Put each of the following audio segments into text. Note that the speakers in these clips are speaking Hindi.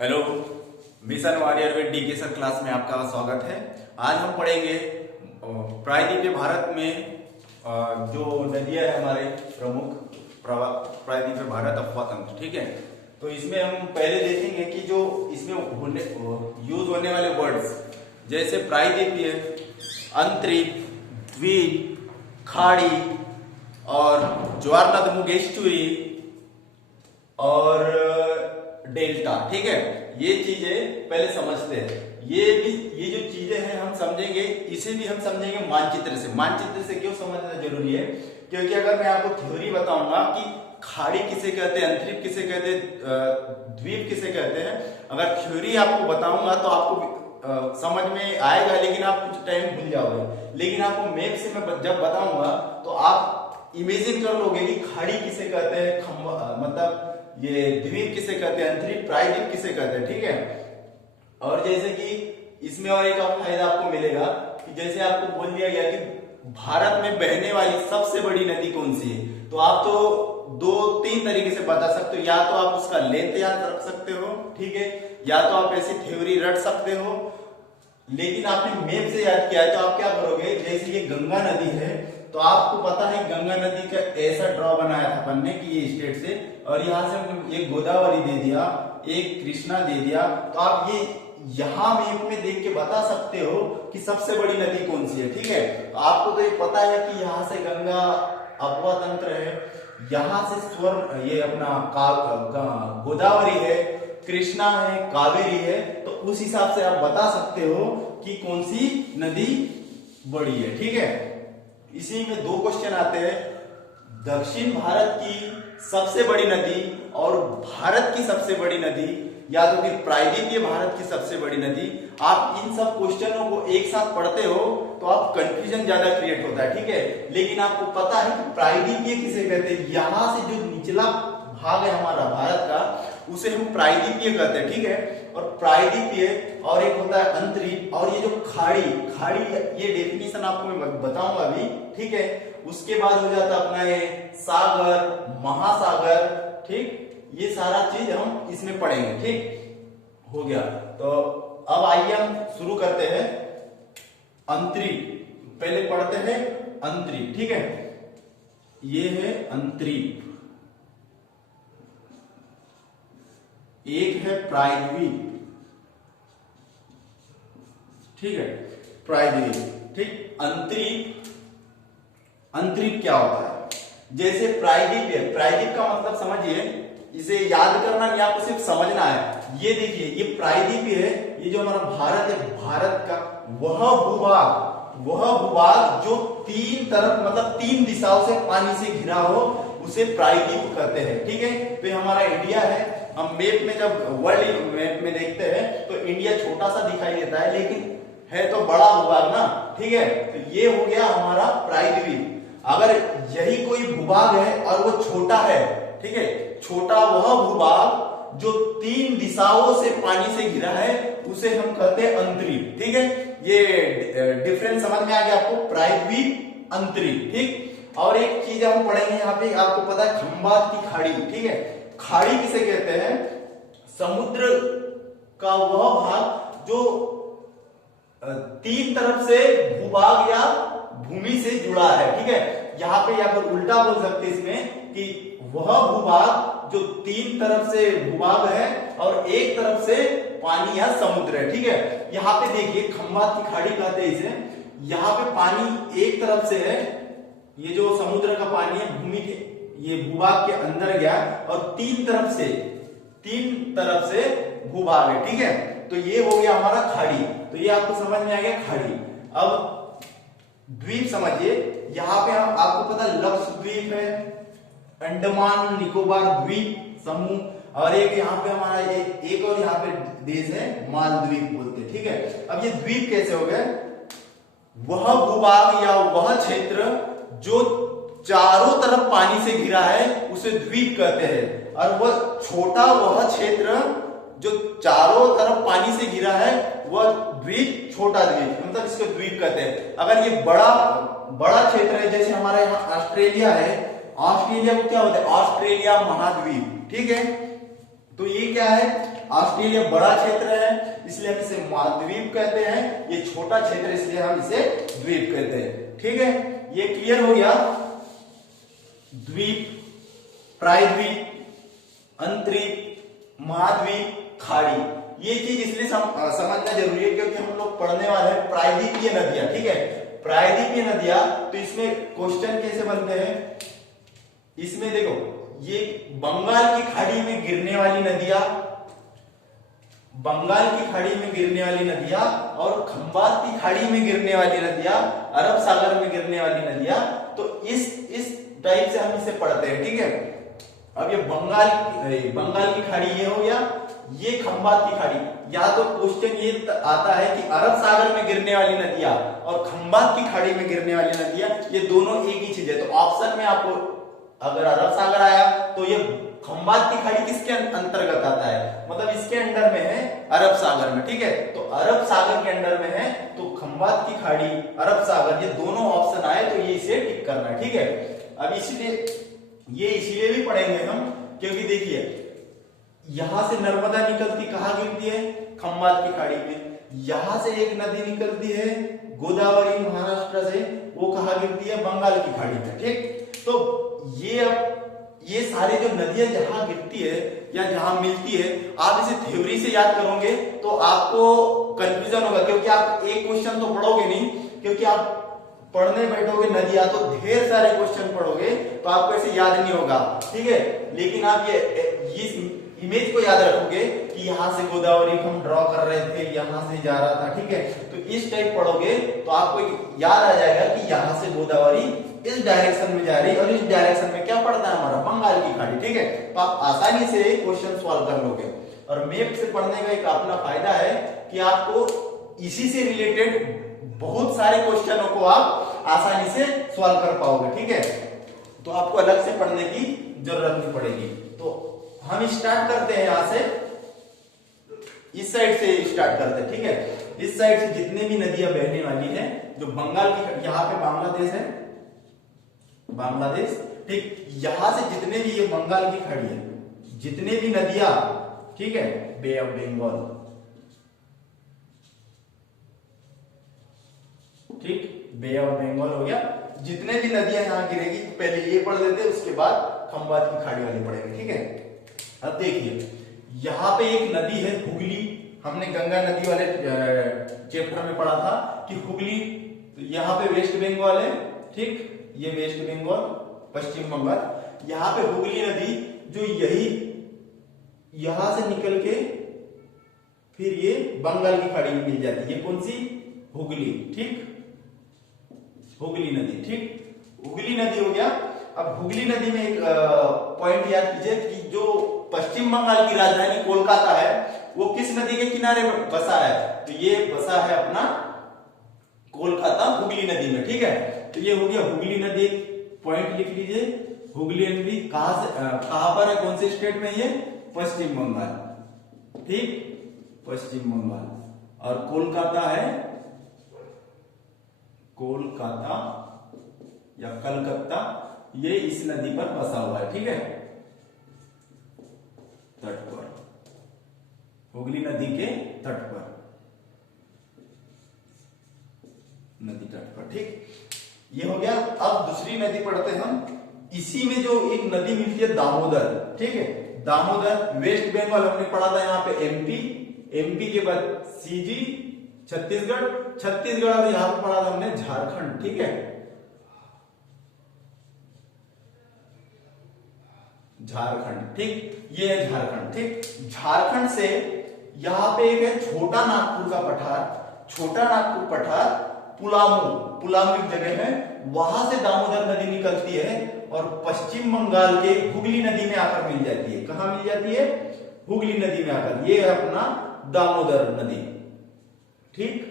Hello, mission warrior with DK sir class में आपका स्वागत है। आज हम पढ़ेंगे प्रायद्वीपीय भारत में जो नदियां है हमारे प्रमुख प्रायद्वीपीय भारत अपवातंत्र। ठीक है, तो इसमें हम पहले देखेंगे कि जो इसमें यूज होने वाले वर्ड्स जैसे प्रायद्वीपीय, अंतरिक्ष, द्वीप, खाड़ी और ज्वार नदमुख एस्चुरी और डेल्टा। ठीक है, ये चीजें पहले समझते हैं। ये जो चीजें हैं हम समझेंगे, इसे भी हम समझेंगे मानचित्र से। मानचित्र से क्यों समझना जरूरी है? क्योंकि अगर मैं आपको थ्योरी बताऊंगा कि खाड़ी किसे कहते हैं, अंतरिक्ष किसे कहते हैं, द्वीप किसे कहते हैं, अगर थ्योरी आपको बताऊंगा तो आपको समझ में आएगा, लेकिन आप कुछ टाइम भूल जाओगे। लेकिन आपको मैप से मैं जब बताऊंगा तो आप इमेजिन कर लोगे कि खाड़ी किसे कहते हैं, मतलब ये द्वीप किसे कहते हैं, अंतरिक्ष प्रायद्वीप किसे कहते हैं। ठीक है, और जैसे कि इसमें और एक फायदा आपको मिलेगा कि जैसे आपको बोल दिया गया कि भारत में बहने वाली सबसे बड़ी नदी कौन सी है, तो आप तो 2-3 तरीके से बता सकते हो। या तो आप उसका लेंथ याद रख सकते हो, ठीक है, या तो आप ऐसी थ्योरी रट सकते हो। लेकिन आपने मैप से याद किया है तो आप क्या करोगे, जैसे ये गंगा नदी है तो आपको पता है गंगा नदी का ऐसा ड्रॉ बनाया था अपन ने कि ये स्टेट से, और यहाँ से हमने एक गोदावरी दे दिया, एक कृष्णा दे दिया, तो आप ये यहाँ मैप में देख के बता सकते हो कि सबसे बड़ी नदी कौन सी है। ठीक है, तो आपको तो ये पता है कि यहाँ से गंगा अपवातंत्र है, यहाँ से स्वर्ण ये अपना गोदावरी है, कृष्णा है, कावेरी है, तो उस हिसाब से आप बता सकते हो कि कौन सी नदी बड़ी है। ठीक है, इसी में 2 क्वेश्चन आते हैं, दक्षिण भारत की सबसे बड़ी नदी और भारत की सबसे बड़ी नदी, या तो फिर प्रायद्वीपीय भारत की सबसे बड़ी नदी। आप इन सब क्वेश्चनों को एक साथ पढ़ते हो तो आप कंफ्यूजन ज्यादा क्रिएट होता है। ठीक है, लेकिन आपको पता है कि प्रायद्वीपीय किसे कहते हैं, यहां से जो निचला भाग है हमारा भारत का उसे हम प्रायद्वीपीय कहते हैं। ठीक है, और प्रायद्वीपीय और एक होता है अंतरिक्ष, और ये जो खाड़ी ये डेफिनेशन आपको मैं बताऊंगा अभी। ठीक है, उसके बाद हो जाता अपना ये सागर, महासागर। ठीक, ये सारा चीज हम इसमें पढ़ेंगे। ठीक हो गया, तो अब आइए हम शुरू करते हैं अंतरिक्ष। पहले पढ़ते हैं अंतरिक्ष। ठीक है, ये है अंतरिक्ष, एक है प्रायद्वीप। ठीक है, प्रायद्वीप। ठीक, अंतरिक्ष क्या होता है? जैसे प्रायद्वीप का मतलब समझिए, इसे याद करना नहीं, आपको सिर्फ समझना है। ये देखिए, ये प्रायद्वीप है, ये जो हमारा भारत है, भारत का वह भूभाग जो 3 तरफ मतलब 3 दिशाओं से पानी से घिरा हो उसे प्रायद्वीप कहते हैं। ठीक है, तो हमारा इंडिया है। हम मैप में जब वर्ल्ड मैप में देखते हैं तो इंडिया छोटा सा दिखाई देता है, लेकिन है तो बड़ा भूभाग ना। ठीक है, तो ये हो गया हमारा प्रायद्वीप। अगर यही कोई भूभाग है और वो छोटा है, ठीक है, छोटा वह भूभाग जो 3 दिशाओं से पानी से घिरा है उसे हम कहते हैं अंतरिक्ष। ठीक है, ये डिफरेंस समझ में आ गया आपको, प्रायद्वीप, अंतरिक्ष। ठीक, और एक चीज हम पढ़ेंगे यहाँ पे, आपको पता है खंबात की खाड़ी। ठीक है, खाड़ी किसे कहते हैं? समुद्र का वह भाग जो 3 तरफ से भूभाग या भूमि से जुड़ा है। ठीक है, यहाँ पे या फिर उल्टा बोल सकते हैं इसमें कि वह भूभाग जो 3 तरफ से भूभाग है और एक तरफ से पानी या समुद्र है। ठीक है, यहाँ पे देखिए खंबात की खाड़ी कहते हैं इसे। यहाँ पे पानी एक तरफ से है, ये जो समुद्र का पानी है भूमि के ये भूभाग के अंदर गया, और 3 तरफ से भूभाग है। ठीक है, तो ये हो गया हमारा खाड़ी। तो ये आपको समझ में आ गया खाड़ी। अब द्वीप समझिए, यहाँ पे आपको पता लक्षद्वीप है, अंडमान निकोबार द्वीप समूह, और एक यहाँ पे हमारा एक और यहाँ पे देश है मालद्वीप बोलते हैं। ठीक है, अब ये द्वीप कैसे हो गए? वह भूभाग या वह क्षेत्र जो चारों तरफ पानी से घिरा है उसे द्वीप कहते हैं, और वह छोटा वह क्षेत्र जो चारों तरफ पानी से घिरा है वह द्वीप, छोटा द्वीप, मतलब इसको द्वीप कहते हैं। अगर ये बड़ा क्षेत्र है, जैसे हमारे यहाँ ऑस्ट्रेलिया है, ऑस्ट्रेलिया को क्या होता है? ऑस्ट्रेलिया महाद्वीप। ठीक है, तो ये क्या है, ऑस्ट्रेलिया बड़ा क्षेत्र है इसलिए हम इसे महाद्वीप कहते हैं, ये छोटा क्षेत्र इसलिए हम इसे द्वीप कहते हैं। ठीक है, ये क्लियर हो गया। द्वीप, प्रायद्वीप, अंतरीप, महाद्वीप, खाड़ी, ये चीज इसलिए समझना जरूरी है क्योंकि हम लोग पढ़ने वाले हैं प्रायद्वीपीय नदियां। ठीक है, प्रायद्वीपीय नदियां, तो इसमें क्वेश्चन कैसे बनते हैं, इसमें देखो ये बंगाल की खाड़ी में गिरने वाली नदियां, बंगाल की खाड़ी में गिरने वाली नदियां और खंबात की खाड़ी में गिरने वाली नदियां, अरब सागर में गिरने वाली नदियां, तो इस टाइप से हम इसे पढ़ते हैं। ठीक है, अब ये बंगाल की खाड़ी ये हो गया, ये खंबात की खाड़ी, या तो क्वेश्चन ये आता है कि अरब सागर में गिरने वाली नदियां और खंबात की खाड़ी में गिरने वाली नदियां ये दोनों एक ही चीज है, तो ऑप्शन में आपको अगर अरब सागर आया तो ये खंबात की खाड़ी किसके अंतर्गत आता है, मतलब इसके अंडर में है अरब सागर में। ठीक है, तो अरब सागर के अंडर में है तो खंबात की खाड़ी, अरब सागर, ये दोनों ऑप्शन आए तो ये इसे टिक करना है। ठीक है, अब इसीलिए भी पढ़ेंगे हम क्योंकि देखिए यहां से नर्मदा निकलती कहां गिरती है, खंबात की खाड़ी में, यहां से एक नदी निकलती है गोदावरी महाराष्ट्र से, वो कहां गिरती है, बंगाल की खाड़ी में। ठीक, तो ये सारी जो नदियां जहां गिरती है या जहां मिलती है, आप इसे थ्योरी से याद करोगे तो आपको कंफ्यूजन होगा क्योंकि आप एक क्वेश्चन तो पढ़ोगे नहीं, क्योंकि आप पढ़ने बैठोगे नदियां तो ढेर सारे क्वेश्चन पढ़ोगे तो आपको ऐसे याद नहीं होगा। ठीक है, लेकिन आप इस इमेज को याद रखोगे कि यहाँ से गोदावरी हम ड्रॉ कर रहे थे, यहाँ से जा रहा था। ठीक है, तो इस टाइप पढ़ोगे तो आपको याद आ जाएगा कि यहाँ से गोदावरी इस डायरेक्शन में जा रही है और इस डायरेक्शन में क्या पड़ता है हमारा, बंगाल की खाड़ी। ठीक है, तो आप आसानी से क्वेश्चन सॉल्व कर लोगे। और मैप से पढ़ने का एक अपना फायदा है कि आपको इसी से रिलेटेड बहुत सारे क्वेश्चनों को आप आसानी से सॉल्व कर पाओगे। ठीक है, तो आपको अलग से पढ़ने की जरूरत नहीं पड़ेगी। तो हम स्टार्ट करते हैं यहां से, इस साइड से स्टार्ट करते हैं। ठीक है, इस साइड से जितने भी नदियां बहने वाली है, जो बंगाल की, यहाँ पे बांग्लादेश है, बांग्लादेश। ठीक, यहां से जितने भी ये बंगाल की खाड़ी है, जितने भी नदियां, ठीक है, बे ऑफ बंगाल, ठीक, बे ऑफ बंगाल हो गया, जितने भी नदियां यहां गिरेगी पहले ये पढ़ लेते हैं, उसके बाद खंबात की खाड़ी वाली पढ़ेंगे। ठीक है, अब देखिए यहां पे एक नदी है हुगली, हमने गंगा नदी वाले चैप्टर में पढ़ा था कि हुगली, तो यहाँ पे वेस्ट बंगाल है। ठीक, ये वेस्ट बंगाल, पश्चिम बंगाल, यहाँ पे हुगली नदी जो यहां से निकल के फिर ये बंगाल की खाड़ी में मिल जाती है, ये कौन सी, हुगली। ठीक, हुगली नदी। ठीक, हुगली नदी हो गया। अब हुगली नदी में एक पॉइंट याद कीजिए कि जो पश्चिम बंगाल की राजधानी कोलकाता है वो किस नदी के किनारे बसा है, तो ये बसा है अपना कोलकाता हुगली नदी में। ठीक है, तो ये हो गया हुगली नदी, पॉइंट लिख लीजिए। हुगली नदी कहां पर है, कौन से स्टेट में, ये पश्चिम बंगाल। ठीक, पश्चिम बंगाल। और कोलकाता है, कोलकाता या कलकत्ता, ये इस नदी पर बसा हुआ है। ठीक है, तट पर, हुगली नदी के तट पर, नदी तट पर। ठीक, ये हो गया। अब दूसरी नदी पढ़ते हैं हम, इसी में जो एक नदी मिलती है दामोदर। ठीक है, दामोदर, वेस्ट बंगाल हमने पढ़ा था, यहाँ पे एमपी के बाद सीजी छत्तीसगढ़, और यहां पर पढ़ा था हमने झारखंड। ठीक है, झारखंड। ठीक, ये है झारखंड। ठीक, झारखंड से यहां पे एक है छोटा नागपुर का पठार, छोटा नागपुर पठार, पुलामू एक जगह है, वहां से दामोदर नदी निकलती है और पश्चिम बंगाल के हुगली नदी में आकर मिल जाती है। कहां मिल जाती है, हुगली नदी में आकर, ये है अपना दामोदर नदी। ठीक,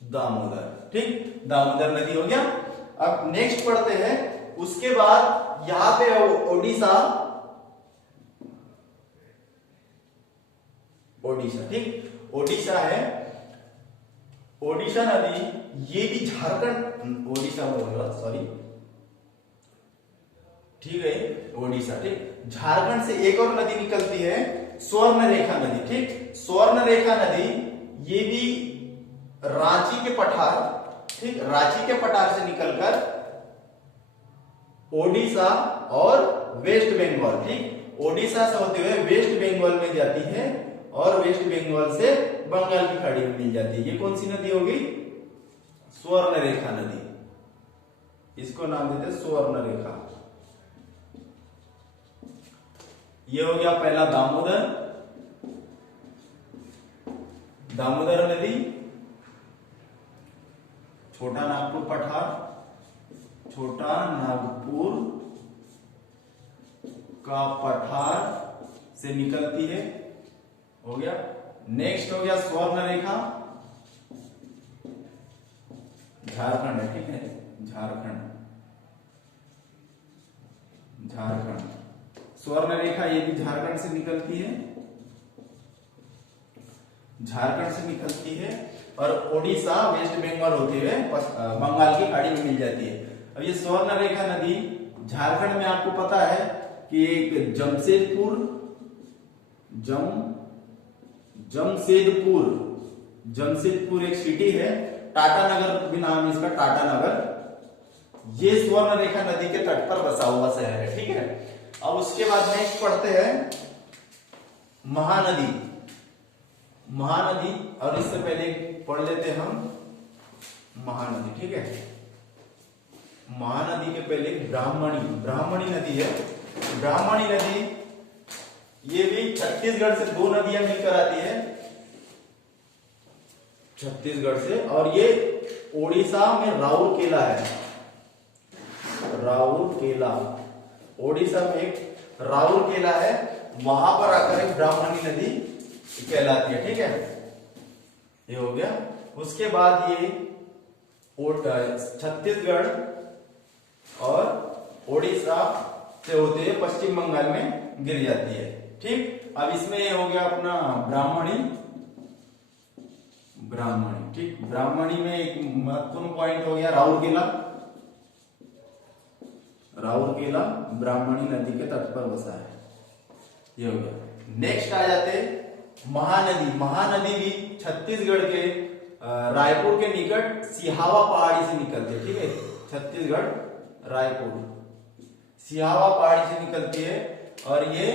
दामोदर। ठीक, दामोदर नदी हो गया। अब नेक्स्ट पढ़ते हैं, उसके बाद यहां पे ओडिशा, ठीक, ओडिशा है, ओडिशा नदी, ये भी झारखंड, ओडिशा बोल रहा, सॉरी, ठीक है, ओडिशा। ठीक, झारखंड से एक और नदी निकलती है, स्वर्ण रेखा नदी। ठीक, स्वर्ण रेखा नदी ये भी रांची के पठार, ठीक, रांची के पठार से निकलकर ओडिशा और वेस्ट बंगाल, ठीक, ओडिशा से होते हुए वेस्ट बंगाल में जाती है और वेस्ट बंगाल से बंगाल की खाड़ी में मिल जाती है। ये कौन सी नदी होगी? स्वर्ण रेखा नदी, इसको नाम देते हैं स्वर्ण रेखा। ये हो गया पहला दामोदर, दामोदर नदी, छोटा नागपुर पठार, छोटा नागपुर का पठार से निकलती है, हो गया। नेक्स्ट हो गया स्वर्ण रेखा, झारखंड है, ठीक है, झारखंड, झारखंड स्वर्ण रेखा ये भी झारखंड से निकलती है, झारखंड से निकलती है और ओडिशा वेस्ट बंगाल होते हुए बंगाल की खाड़ी में मिल जाती है। अब ये स्वर्ण रेखा नदी झारखंड में आपको पता है कि एक जमशेदपुर, जमशेदपुर एक सिटी है, टाटा नगर भी नाम है इसका, टाटा नगर, ये स्वर्ण रेखा नदी के तट पर बसा हुआ शहर है, ठीक है। अब उसके बाद नेक्स्ट पढ़ते हैं महानदी, महानदी, और इससे पहले पढ़ लेते हैं हम महानदी, ठीक है। महानदी के पहले ब्राह्मणी नदी है। ब्राह्मणी नदी ये भी छत्तीसगढ़ से दो नदियां मिलकर आती है, छत्तीसगढ़ से, और ये ओडिशा में राउरकेला है, राउरकेला, ओडिशा में एक राउरकेला है, वहां पर आकर एक ब्राह्मणी नदी कहलाती है, ठीक है। ये हो गया। उसके बाद ये छत्तीसगढ़ और ओडिशा से होते हुए पश्चिम बंगाल में गिर जाती है, ठीक। अब इसमें ये हो गया अपना ब्राह्मणी, ठीक। ब्राह्मणी में एक महत्वपूर्ण पॉइंट हो गया राउरकेला, राउरकेला ब्राह्मणी नदी के तट पर बसा है, ये हो गया। नेक्स्ट आ जाते महानदी। महानदी भी छत्तीसगढ़ के रायपुर के निकट सिहावा पहाड़ी से निकलती है, ठीक है। छत्तीसगढ़ रायपुर सिहावा पहाड़ी से निकलती है और ये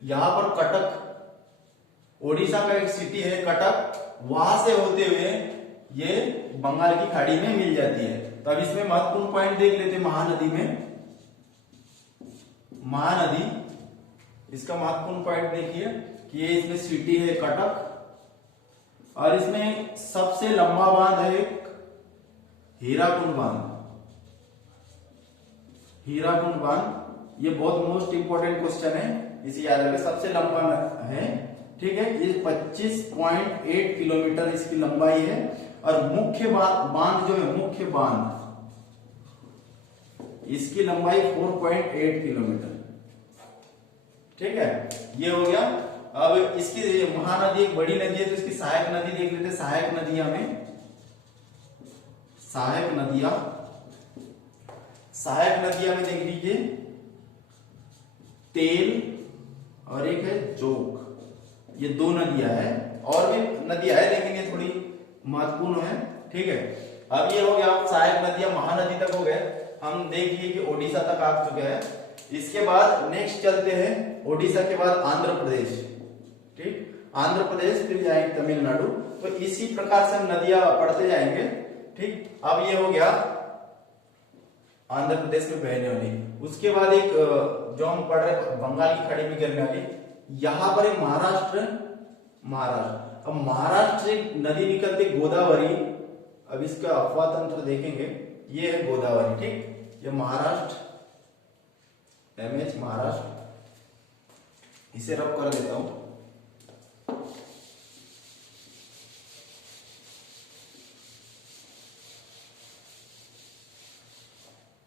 यहां पर कटक, ओडिशा का एक सिटी है कटक, वहां से होते हुए ये बंगाल की खाड़ी में मिल जाती है। तो अब इसमें महत्वपूर्ण पॉइंट देख लेते हैं महानदी में। महानदी, इसका महत्वपूर्ण पॉइंट देखिए कि ये इसमें सिटी है कटक, और इसमें सबसे लंबा बांध है एक हीराकुंड बांध, हीराकुंड बांध। ये बहुत मोस्ट इंपोर्टेंट क्वेश्चन है, इसे याद रखें, सबसे लंबा है, ठीक है। ये 25.8 किलोमीटर इसकी लंबाई है, और मुख्य बांध जो है, मुख्य बांध, इसकी लंबाई 4.8 किलोमीटर, ठीक है। ये हो गया। अब इसकी महानदी एक बड़ी नदी है, तो इसकी सहायक नदी देख लेते हैं। सहायक नदियां में, सहायक नदियां में देख लीजिए, तेल और एक है जोग, ये दो नदियां हैं, और भी नदियां है लेकिन ये थोड़ी महत्वपूर्ण है, ठीक है। अब ये हो गया सहायक नदियां, महानदी तक हो गए। हम देखिए कि ओडिशा तक आ चुके हैं। इसके बाद नेक्स्ट चलते हैं, ओडिशा के बाद आंध्र प्रदेश, ठीक, आंध्र प्रदेश, फिर जाएंगे तमिलनाडु। तो इसी प्रकार से हम नदियां पढ़ते जाएंगे, ठीक। अब ये हो गया आंध्र प्रदेश में बहने वाली। उसके बाद एक जो हम पढ़ रहे बंगाल की खाड़ी में गिरने वाली, यहां पर एक महाराष्ट्र। अब महाराष्ट्र से नदी निकलती गोदावरी। अब इसका अफवाह तंत्र देखेंगे, ये है गोदावरी, ठीक। ये महाराष्ट्र, MH महाराष्ट्र, इसे रब कर देता हूं।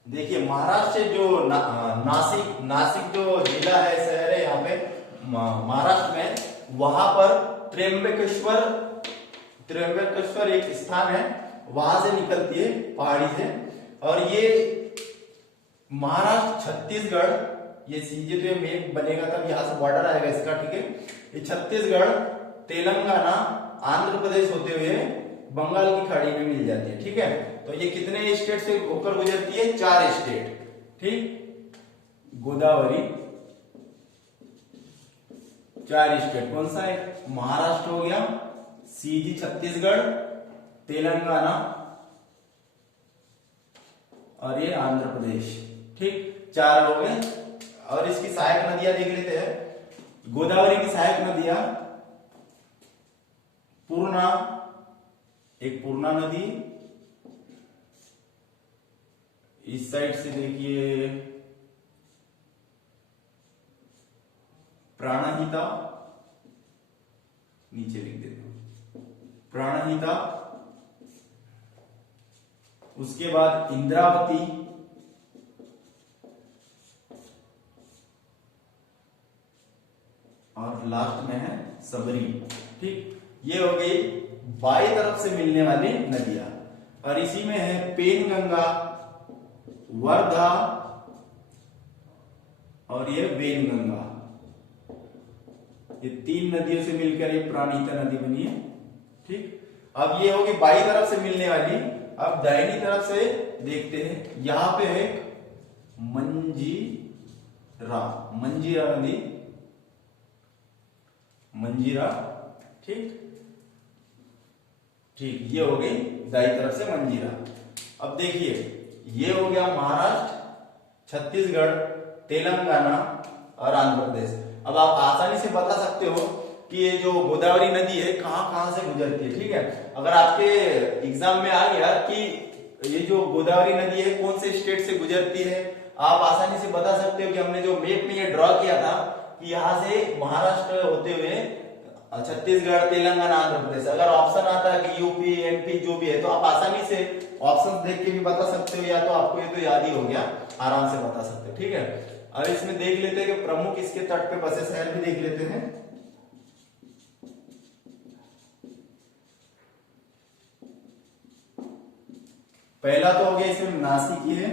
देखिए महाराष्ट्र से जो नासिक जो जिला है, शहर है यहाँ पे महाराष्ट्र में, वहां पर त्र्यंबकेश्वर एक स्थान है, वहां से निकलती है पहाड़ी से, और ये महाराष्ट्र, छत्तीसगढ़, ये सीधे तो ये मैप बनेगा तब यहां से बॉर्डर आएगा इसका, ठीक है। ये छत्तीसगढ़, तेलंगाना, आंध्र प्रदेश होते हुए बंगाल की खाड़ी में मिल जाती है, ठीक है। तो ये कितने स्टेट से होकर गुजरती है? 4 स्टेट, ठीक। गोदावरी 4 स्टेट, कौन सा है? महाराष्ट्र हो गया, सीधी छत्तीसगढ़, तेलंगाना और ये आंध्र प्रदेश, ठीक। 4 हो गए। और इसकी सहायक नदियां देख लेते हैं। गोदावरी की सहायक नदियां पूर्णा, एक पूर्णा नदी, इस साइड से देखिए प्राणहिता, नीचे लिख देता हूं प्राणहिता, उसके बाद इंद्रावती, और लास्ट में है सबरी, ठीक। ये हो गई बाई तरफ से मिलने वाली नदियां। और इसी में है पेनगंगा, वर्धा और ये वेनगंगा, ये 3 नदियों से मिलकर ये प्राणहिता नदी बनी है, ठीक। अब ये होगी बाई तरफ से मिलने वाली। अब दाहिनी तरफ से देखते हैं, यहां पे है मंजीरा नदी, मंजीरा, ठीक ठीक। ये हो गई दाई तरफ से मंजीरा। अब देखिए, ये हो गया महाराष्ट्र, छत्तीसगढ़, तेलंगाना और आंध्र प्रदेश। अब आप आसानी से बता सकते हो कि ये जो गोदावरी नदी है कहां कहां से गुजरती है, ठीक है। अगर आपके एग्जाम में आ गया कि ये जो गोदावरी नदी है कौन से स्टेट से गुजरती है, आप आसानी से बता सकते हो कि हमने जो मैप में ये ड्रॉ किया था कि यहां से महाराष्ट्र होते हुए छत्तीसगढ़, तेलंगाना, आंध्र प्रदेश। अगर ऑप्शन आता है कि यूपी, एमपी जो भी है, तो आप आसानी से ऑप्शन देख के भी बता सकते हो, या तो आपको ये तो याद ही हो गया, आराम से बता सकते हो, ठीक है। अब इसमें देख लेते हैं कि प्रमुख इसके तट पे बसे शहर भी देख लेते हैं। पहला तो हो गया इसमें नासिक ही है,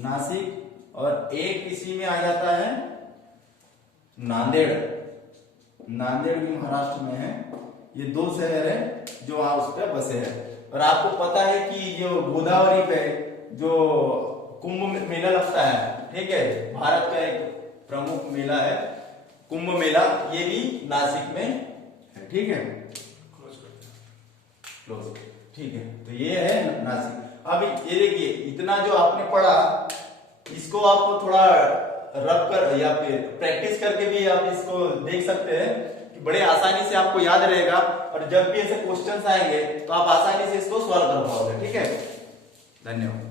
नासिक, और एक इसी में आ जाता है नांदेड़, नांदेड़ भी महाराष्ट्र में है। ये 2 शहर है जो वहां उस पर बसे हैं। और आपको पता है कि जो गोदावरी पे जो कुंभ मेला लगता है, ठीक है, भारत का एक प्रमुख मेला है कुंभ मेला, ये भी नासिक में है, ठीक है। क्लोज, ठीक है। तो ये है नासिक। अब ये देखिए, इतना जो आपने पढ़ा इसको आप थोड़ा रब कर या फिर प्रैक्टिस करके भी आप इसको देख सकते हैं कि बड़े आसानी से आपको याद रहेगा। और जब भी ऐसे क्वेश्चंस आएंगे तो आप आसानी से इसको सॉल्व कर पाओगे, ठीक है। धन्यवाद।